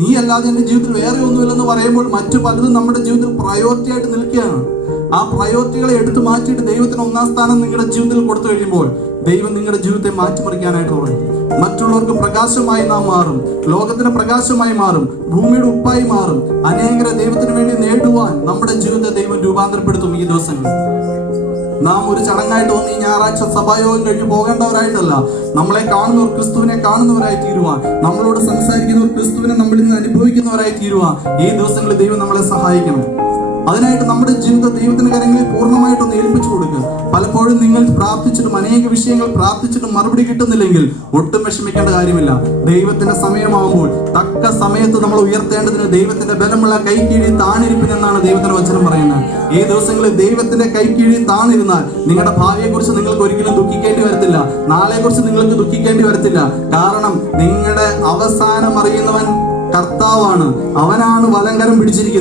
നീ അല്ലാതെ എൻ്റെ ജീവിതത്തിൽ വേറെ ഒന്നുമില്ലെന്ന് പറയുമ്പോൾ മറ്റു പലതും നമ്മുടെ ജീവിതത്തിൽ പ്രയോറിറ്റി ആയിട്ട് നിൽക്കുകയാണ്. ആ പ്രയോറിറ്റികളെ എടുത്തു മാറ്റിയിട്ട് ദൈവത്തിന് ഒന്നാം സ്ഥാനം നിങ്ങളുടെ ജീവിതത്തിൽ കൊടുത്തു കഴിയുമ്പോൾ ദൈവം നിങ്ങളുടെ ജീവിതത്തെ മാറ്റിമറിക്കാനായിട്ട് തുടങ്ങി. മറ്റുള്ളവർക്ക് പ്രകാശമായി നാം മാറും, ലോകത്തിന് പ്രകാശമായി മാറും, ഭൂമിയുടെ ഉപ്പായി മാറും. അനേകരെ ദൈവത്തിന് വേണ്ടി നേടുവാൻ നമ്മുടെ ജീവിതത്തെ ദൈവം രൂപാന്തരപ്പെടുത്തും. ഈ ദിവസങ്ങളിൽ നാം ഒരു ചടങ്ങായിട്ട് വന്ന് ഈ ഞായറാഴ്ച സഭായോഗം കഴിഞ്ഞ് പോകേണ്ടവരായിട്ടല്ല, നമ്മളെ കാണുന്നവർ ക്രിസ്തുവിനെ കാണുന്നവരായി തീരുവാൻ, നമ്മളോട് സംസാരിക്കുന്നവർ ക്രിസ്തുവിനെ നമ്മളിൽ നിന്ന് അനുഭവിക്കുന്നവരായി തീരുവാൻ ഈ ദിവസങ്ങളിൽ ദൈവം നമ്മളെ സഹായിക്കണം. അതിനായിട്ട് നമ്മുടെ ജീവിതം ദൈവത്തിന്റെ കരങ്ങളിൽ പൂർണ്ണമായിട്ടൊന്ന് ഏൽപ്പിച്ചു കൊടുക്കുക. പലപ്പോഴും നിങ്ങൾ പ്രാർത്ഥിച്ചിട്ടും അനേക വിഷയങ്ങൾ പ്രാർത്ഥിച്ചിട്ടും മറുപടി കിട്ടുന്നില്ലെങ്കിൽ ഒട്ടും വിഷമിക്കേണ്ട കാര്യമില്ല. ദൈവത്തിന്റെ സമയമാകുമ്പോൾ തക്ക സമയത്ത് നമ്മൾ ഉയർത്തേണ്ടതിന് ദൈവത്തിന്റെ ബലമുള്ള കൈക്കീഴിൽ താണിരിപ്പിനെന്നാണ് ദൈവത്തിന്റെ വചനം പറയുന്നത്. ഈ ദിവസങ്ങളിൽ ദൈവത്തിന്റെ കൈക്കീഴിൽ താണിരുന്നാൽ നിങ്ങളുടെ ഭാവിയെ കുറിച്ച് നിങ്ങൾക്ക് ഒരിക്കലും ദുഃഖിക്കേണ്ടി വരത്തില്ല, നാളെയെ കുറിച്ച് നിങ്ങൾക്ക് ദുഃഖിക്കേണ്ടി വരത്തില്ല. കാരണം നിങ്ങളുടെ അവസാനം അറിയുന്നവൻ കർത്താവാണ്. അവനാണ് വലങ്കരം പിടിച്ചിരിക്കുന്നത്.